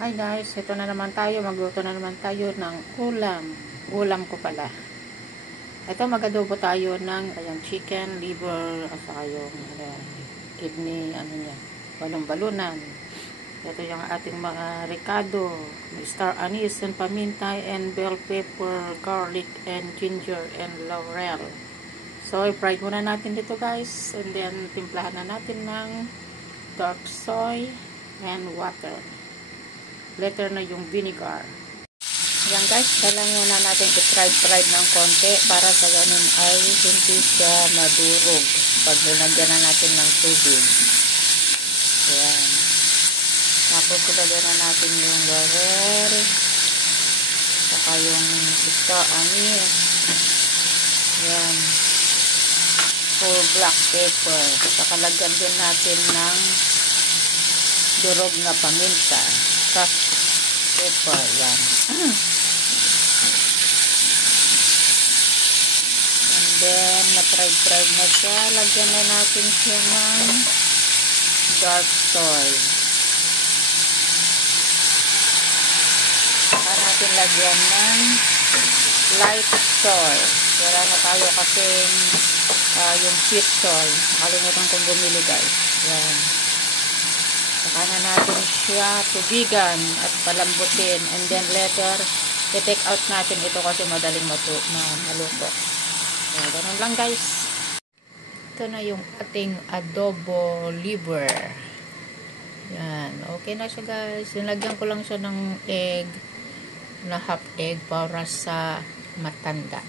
Hi guys, ito na naman tayo. Magluto na naman tayo ng ulam. Ulam ko pala. Ito, magadobo tayo ng chicken, liver, at saka yung kidney, balon-balunan. Ito yung ating mga ricado, star anise and paminta and bell pepper, garlic and ginger and laurel. So, i-fry muna natin dito guys. And then, timplahan na natin ng dark soy and water. Later na yung vinegar. Yan guys, kailangan muna natin i-fry ng konti para sa ganun ay hindi siya madurog pag nilagyan na natin ng tubig. Yan. Tapos ilagyan na natin yung laurel, saka yung star anise. Yan. Full black pepper. Saka lagyan din natin ng durog na paminta. Cracked pepper. Yan. And then, na-fried na siya. Lagyan na natin siya ng dark soy. Saka natin lagyan ng light soy. Wala na tayo kasi yung sweet soy. Nakalimutan kong bumili guys. Yan. Saka na natin siya tubigan at palambutin. And then later, i-take out natin ito kasi madaling maluto. So, ganun lang guys. Ito na yung ating adobo liver. Yan. Okay na siya guys. Nilagyan ko lang siya ng egg, na half egg para sa matanda.